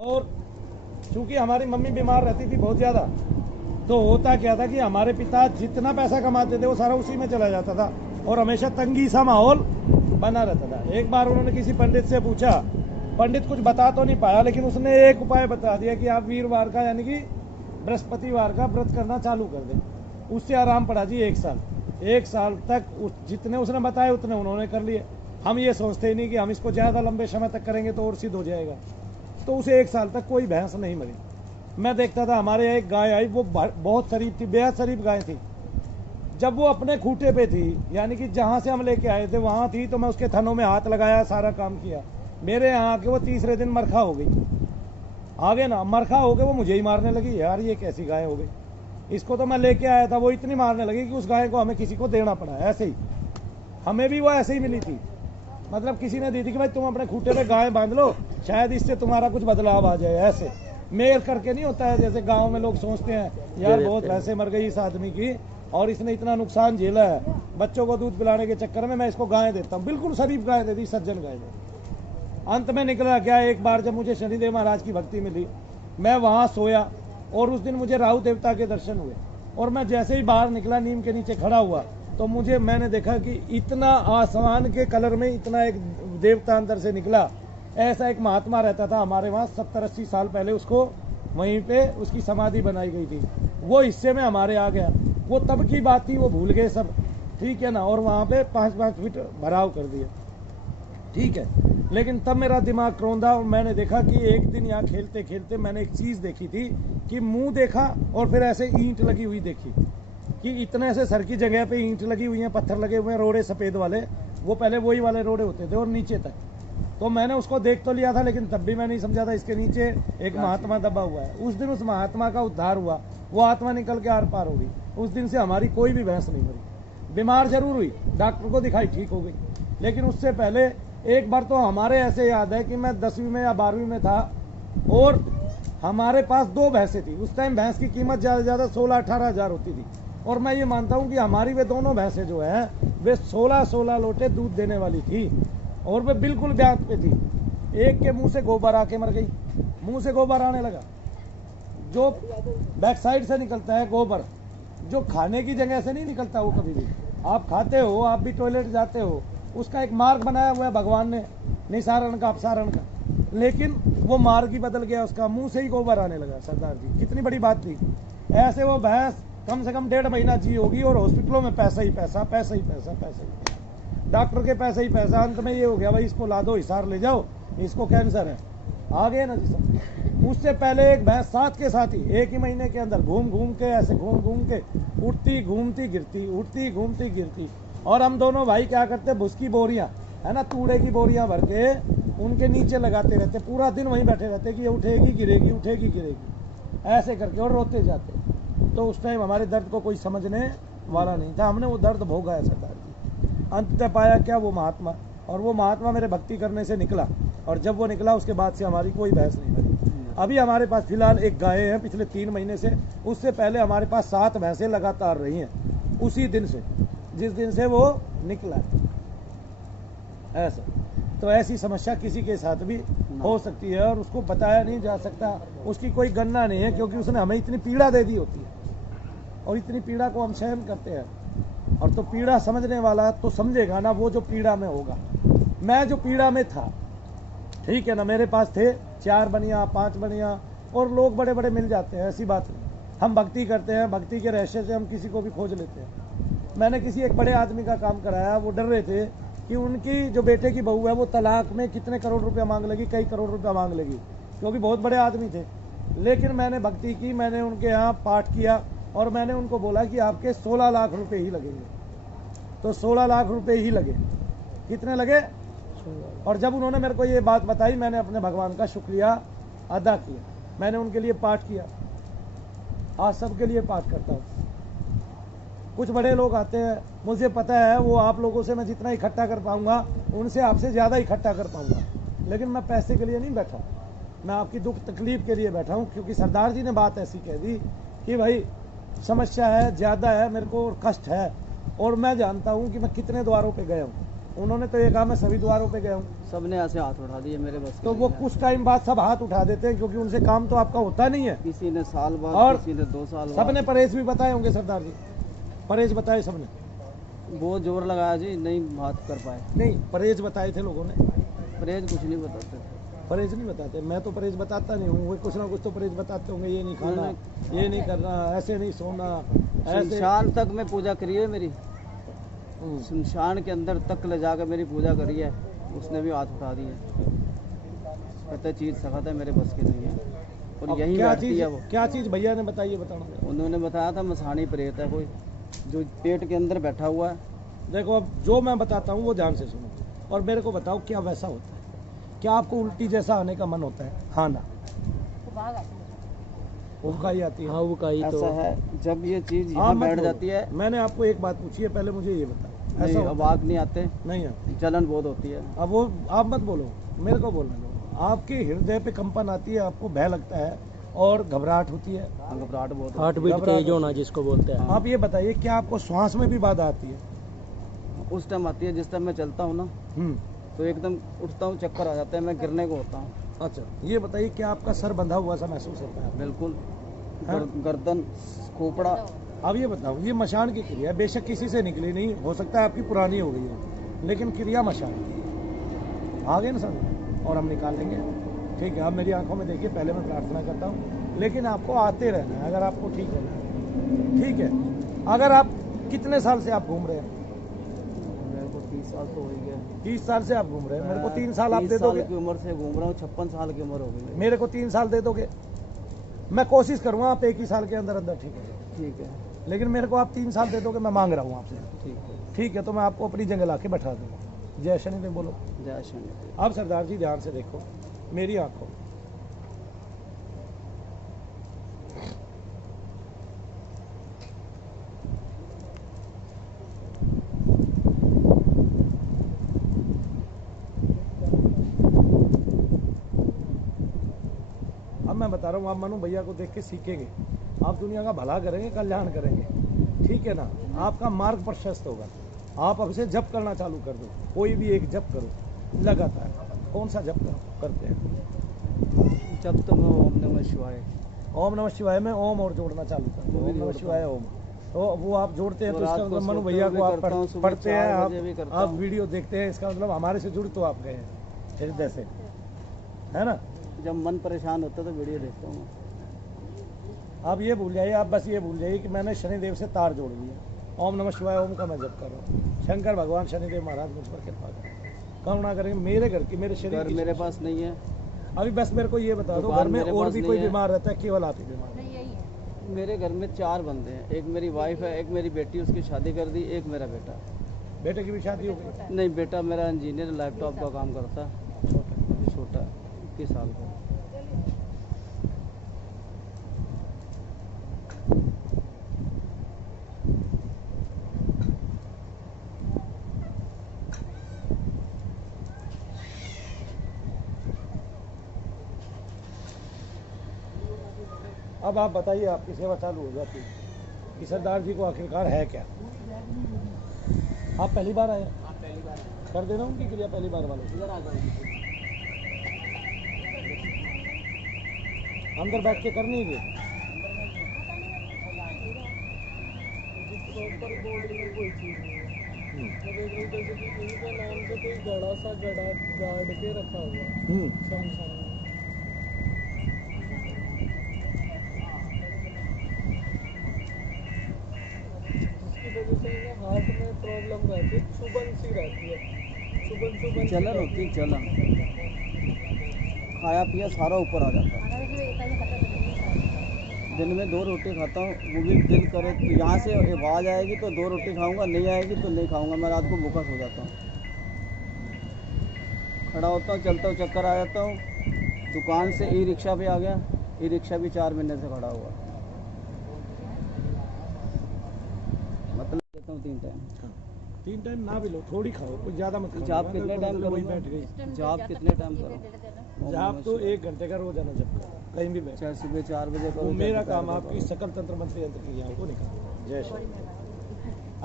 और चूंकि हमारी मम्मी बीमार रहती थी बहुत ज़्यादा, तो होता क्या था कि हमारे पिता जितना पैसा कमाते थे वो सारा उसी में चला जाता था और हमेशा तंगी सा माहौल बना रहता था। एक बार उन्होंने किसी पंडित से पूछा, पंडित कुछ बता तो नहीं पाया, लेकिन उसने एक उपाय बता दिया कि आप वीरवार का यानी कि बृहस्पतिवार का व्रत करना चालू कर दें। उससे आराम पड़ा जी 1 साल। 1 साल तक जितने उसने बताए उतने उन्होंने कर लिए। हम ये सोचते ही नहीं कि हम इसको ज़्यादा लंबे समय तक करेंगे तो और सिद्ध हो जाएगा। तो उसे 1 साल तक कोई भैंस नहीं मरी। मैं देखता था हमारे यहाँ एक गाय आई, वो बहुत शरीफ थी, बेहद शरीफ गाय थी। जब वो अपने खूटे पे थी, यानी कि जहाँ से हम लेके आए थे वहाँ थी, तो मैं उसके थनों में हाथ लगाया, सारा काम किया। मेरे यहाँ आके वो तीसरे दिन मरखा हो गई। आगे ना मरखा हो गए, वो मुझे ही मारने लगी। यार ये कैसी गाय हो गई, इसको तो मैं लेके आया था, वो इतनी मारने लगी कि उस गाय को हमें किसी को देना पड़ा। ऐसे ही हमें भी वो ऐसे ही मिली थी, मतलब किसी ने दी थी कि भाई तुम अपने खूटे पे गाय बांध लो, शायद इससे तुम्हारा कुछ बदलाव आ जाए। ऐसे मेल करके नहीं होता है, जैसे गांव में लोग सोचते हैं यार बहुत भैंसे मर गई इस आदमी की और इसने इतना नुकसान झेला है, बच्चों को दूध पिलाने के चक्कर में मैं इसको गाय देता हूँ। बिल्कुल शरीफ गाय दे दी, सज्जन गाय दे। अंत में निकला क्या, एक बार जब मुझे शनिदेव महाराज की भक्ति मिली, मैं वहाँ सोया और उस दिन मुझे राहु देवता के दर्शन हुए। और मैं जैसे ही बाहर निकला, नीम के नीचे खड़ा हुआ, तो मैंने देखा कि इतना आसमान के कलर में इतना एक देवता अंदर से निकला। ऐसा एक महात्मा रहता था हमारे वहाँ 70-80 साल पहले, उसको वहीं पे उसकी समाधि बनाई गई थी। वो हिस्से में हमारे आ गया। वो तब की बात थी, वो भूल गए सब, ठीक है ना। और वहाँ पे 5-5 फीट भराव कर दिया, ठीक है। लेकिन तब मेरा दिमाग क्रोंदा और मैंने देखा कि एक दिन यहाँ खेलते खेलते मैंने एक चीज़ देखी थी कि मुंह देखा और फिर ऐसे ईंट लगी हुई देखी कि इतने ऐसे सर की जगह पे ईंट लगी हुई हैं, पत्थर लगे हुए हैं, रोड़े सफ़ेद वाले, वो पहले वही वाले रोड़े होते थे और नीचे तक। तो मैंने उसको देख तो लिया था, लेकिन तब भी मैं नहीं समझा था इसके नीचे एक महात्मा दबा हुआ है। उस दिन उस महात्मा का उद्धार हुआ, वो आत्मा निकल के आर पार हो गई। उस दिन से हमारी कोई भी भैंस नहीं मरी। बीमार जरूर हुई, डॉक्टर को दिखाई, ठीक हो गई। लेकिन उससे पहले एक बार तो हमारे ऐसे याद है कि मैं 10वीं में या 12वीं में था और हमारे पास 2 भैंसें थी। उस टाइम भैंस की कीमत ज़्यादा से ज़्यादा 16-18 हज़ार होती थी। और मैं ये मानता हूँ कि हमारी वे दोनों भैंसें जो है वे 16-16 लोटे दूध देने वाली थी और वे बिल्कुल ब्यात पे थी। एक के मुंह से गोबर आके मर गई, मुंह से गोबर आने लगा। जो बैक साइड से निकलता है गोबर, जो खाने की जगह से नहीं निकलता वो कभी भी। आप खाते हो, आप भी टॉयलेट जाते हो, उसका एक मार्ग बनाया हुआ है भगवान ने, निसारण का अपसारण का, लेकिन वो मार्ग ही बदल गया उसका, मुंह से ही गोबर आने लगा। सरदार जी कितनी बड़ी बात थी। ऐसे वो भैंस कम से कम 1.5 महीना जी होगी और हॉस्पिटलों में पैसा ही पैसा, पैसा ही पैसा, पैसा ही पैसा, डॉक्टर के पैसा ही पैसा। अंत में ये हो गया भाई इसको ला दो, हिसार ले जाओ, इसको कैंसर है। आ गए ना जी सब। उससे पहले एक भैंस साथ के साथ ही 1 ही महीने के अंदर घूम घूम के ऐसे घूम घूम के उठती घूमती गिरती, उठती घूमती गिरती। और हम दोनों भाई क्या करते, भुस की बोरियां है ना, तूड़े की बोरियां भर के उनके नीचे लगाते रहते, पूरा दिन वहीं बैठे रहते कि ये उठेगी गिरेगी, उठेगी गिरेगी, ऐसे करके और रोते जाते। तो उस टाइम हमारे दर्द को कोई समझने वाला नहीं था, हमने वो दर्द भोगा है सरदार जी। अंततः पाया क्या, वो महात्मा, और वो महात्मा मेरे भक्ति करने से निकला। और जब वो निकला उसके बाद से हमारी कोई भैंस नहीं मरी। अभी हमारे पास फिलहाल एक गाय है पिछले 3 महीने से। उससे पहले हमारे पास 7 भैंसें लगातार रही हैं उसी दिन से, जिस दिन से वो निकला है। ऐसा तो ऐसी समस्या किसी के साथ भी हो सकती है और उसको बताया नहीं जा सकता, उसकी कोई गणना नहीं है, क्योंकि उसने हमें इतनी पीड़ा दे दी होती है और इतनी पीड़ा को हम सहन करते हैं। और तो पीड़ा समझने वाला तो समझेगा ना, वो जो पीड़ा में होगा। मैं जो पीड़ा में था, ठीक है ना, मेरे पास थे 4 बनिया 5 बनिया और लोग बड़े बड़े मिल जाते हैं, ऐसी बात नहीं। हम भक्ति करते हैं, भक्ति के रहस्य से हम किसी को भी खोज लेते हैं। मैंने किसी एक बड़े आदमी का काम कराया, वो डर रहे थे कि उनकी जो बेटे की बहू है वो तलाक में कितने करोड़ रुपया मांग लेगी, कई करोड़ रुपया मांग लेगी, क्योंकि बहुत बड़े आदमी थे। लेकिन मैंने भक्ति की, मैंने उनके यहाँ पाठ किया और मैंने उनको बोला कि आपके 16 लाख रुपए ही लगेंगे। तो 16 लाख रुपए ही लगे। कितने लगे? और जब उन्होंने मेरे को ये बात बताई, मैंने अपने भगवान का शुक्रिया अदा किया, मैंने उनके लिए पाठ किया। आज सबके लिए पाठ करता हूँ। कुछ बड़े लोग आते हैं, मुझे पता है वो आप लोगों से मैं जितना इकट्ठा कर पाऊंगा उनसे आपसे ज़्यादा इकट्ठा कर पाऊंगा, लेकिन मैं पैसे के लिए नहीं बैठा, मैं आपकी दुख तकलीफ के लिए बैठा हूँ। क्योंकि सरदार जी ने बात ऐसी कह दी कि भाई समस्या है, ज़्यादा है मेरे को और कष्ट है, और मैं जानता हूँ कि मैं कितने द्वारों पे गया हूँ। उन्होंने तो ये कहा मैं सभी द्वारों पे गया हूँ। सबने ऐसे हाथ उठा दिए मेरे बस की तो नहीं वो है। कुछ टाइम बाद सब हाथ उठा देते हैं, क्योंकि उनसे काम तो आपका होता नहीं है। किसी ने साल बाद, और किसी ने 2 साल सबने बाद। परहेज भी बताए होंगे सरदार जी, परहेज बताए सबने? बहुत जोर लगाया जी, नहीं बात कर पाए। नहीं, परहेज बताए थे लोगों ने? परहेज कुछ नहीं बताते थे। परहेज नहीं बताते? मैं तो परहेज बताता नहीं हूँ, वो कुछ ना कुछ तो परहेज बताते होंगे, ये नहीं खाना, ये नहीं करना, ऐसे नहीं सोना, ऐसे। शमशान तक में पूजा करी है मेरी, हम्म। शमशान के अंदर तक ले जाकर मेरी पूजा करी है, उसने भी हाथ उठा दिए। कहते चीज सख्त है, मेरे बस की नहीं है। और अब यही क्या बैठती चीज, है वो। क्या चीज भैया ने बताइए, बताना। उन्होंने बताया था मसानी प्रेत है कोई, जो पेट के अंदर बैठा हुआ है। देखो, अब जो मैं बताता हूँ वो ध्यान से सुनो, और मेरे को बताओ क्या वैसा होता है? क्या आपको उल्टी जैसा आने का मन होता है? हाँ ना, उबकाई आती है? हाँ वो का ही तो ऐसा है, जब ये चीज हाँ, यहाँ मत बैठ बोलो। जाती है, मैंने आपको एक बात पूछी है, पहले मुझे ये बताओ, ऐसा नहीं होता है? आवाज नहीं आते, नहीं है? जलन बहुत होती है। अब वो आप मत बोलो, मेरे को बोलने दो। आपके हृदय पे कंपन आती है, आपको भय लगता है और घबराहट होती है? घबराहट बहुत हार्ट होती बीट तेज होना जिसको बोलते हैं। आप ये बताइए, क्या आपको श्वास में भी बाधा आती है? है। उस टाइम आती है जिस टाइम मैं चलता हूँ ना, हम्म। तो एकदम उठता हूँ, चक्कर आ जाता है, मैं गिरने को होता हूँ। अच्छा, ये बताइए, क्या आपका सर बंधा हुआ सा महसूस होता है? बिल्कुल। हाँ? गर्दन, खोपड़ा। अब ये बताओ, ये मशान की क्रिया है, बेशक किसी से निकली नहीं, हो सकता है आपकी पुरानी हो गई हो, लेकिन क्रिया मशान की आ गए ना सर, और हम निकाल लेंगे। ठीक है, आप मेरी आंखों में देखिए, पहले मैं प्रार्थना करता हूँ, लेकिन आपको आते रहना है अगर आपको ठीक होना है। ठीक है? अगर आप कितने साल से आप घूम रहे हैं? मेरे को 30 साल तो हो ही गया। 30 साल से आप घूम रहे हैं, मेरे को 3 साल आप 30 दे साल दोगे? की उम्र से घूम रहा हूँ, 56 साल की उम्र हो गई मेरी। मेरे को 3 साल दे दोगे? मैं कोशिश करूंगा आप 1 ही साल के अंदर अंदर ठीक हो जाए, ठीक है, लेकिन मेरे को आप 3 साल दे दोगे? मैं मांग रहा हूँ आपसे। ठीक है। ठीक है, तो मैं आपको अपनी जगह ला के बैठा दूंगा। जय शनिदेव बोलो। जय शनि। अब सरदार जी ध्यान से देखो मेरी आंखों में। अब मैं बता रहा हूँ, आप मनु भैया को देख के सीखेंगे, आप दुनिया का भला करेंगे, कल्याण करेंगे। ठीक है ना? आपका मार्ग प्रशस्त होगा। आप अब से जप करना चालू कर दो, कोई भी एक जप करो लगातार। कौन सा जप करते हैं? जब तो मैं ओम नमः शिवाय। ओम नमः शिवाय में ओम और जोड़ना चालू कर दो, वो भी ओम नमः जोड़ता शिवाय ओम। तो वो आप जोड़ते हैं तो और इसका रात को मतलब मनु सोते भैया हुए को भी आप करता हूँ, सुबह पढ़ते हैं, 4 बजे भी करता आप हूँ। वीडियो देखते हैं, इसका मतलब हमारे से जुड़ तो आप गए हैं हृदय से, है ना? जब मन परेशान होता है तो वीडियो देखता हूँ। आप ये भूल जाइए, आप बस ये भूल जाइए कि मैंने शनिदेव से तार जोड़ लिया। ओम नमः शिवाय ओम का मैं जप कर रहा हूँ। शंकर भगवान शनिदेव महाराज मुझ पर कृपा करें, करुणा करेंगे मेरे घर की, मेरे शरीर घर की। मेरे पास नहीं है। अभी बस मेरे को ये बता दो, दुकान घर में मेरे और पास भी नहीं कोई है। बीमार रहता है? केवल आप ही बीमार? मेरे घर में 4 बंदे हैं, एक मेरी वाइफ है, एक मेरी बेटी, उसकी शादी कर दी, एक मेरा बेटा। बेटे की भी शादी हो गई? नहीं, बेटा मेरा इंजीनियर लैपटॉप का काम करता है, छोटा। छोटा 21 साल का। अब आप बताइए, आपकी सेवा चालू हो जाती है कि सरदार जी को आखिरकार है क्या? आप पहली बार आए? कर देना उनकी क्रिया पहली बार वाले। अंदर बैठ के करनी है? प्रॉपर बॉडी में कोई चीज नहीं है। मैं देख रहा हूँ जैसे कि इनके नाम से कोई गड़ा सा गड़ा गाड़ के रखा हुआ है शमशान में। जिसकी वजह से इन्हें हार्ट में प्रॉब्लम रहती है, चुभन सी रहती है, चुभन जलन होती है, जलन। खाया पिया सारा ऊपर आ जाता है। दिन में 2 रोटी खाता हूँ, वो भी दिल करे तो यहाँ से आवाज़ आएगी तो 2 रोटी खाऊंगा, नहीं आएगी तो नहीं खाऊंगा। मैं रात को भूखा सो जाता हूँ। खड़ा होता हूँ, चलता हूँ, चक्कर आ जाता हूँ। दुकान से ई रिक्शा पे आ गया, ई रिक्शा भी 4 महीने से खड़ा हुआ। मतलब देता हूँ 3 टाइम। 3 टाइम ना भी लो, थोड़ी खाओ, कुछ ज्यादा मत खाओ। जाप कितने टाइम वही करूँगा? बैठ गई। जाप कितने टाइम करूँ? जाप तो 1 घंटे का रोजाना जप करो, कहीं भी बैठ। चाहे सुबह 4 बजे वो करो, मेरा चाहे काम दोपहर को आपकी करो। सकल तंत्र मंत्र यंत्र क्रियाओं को निकालना। जय श्री राम।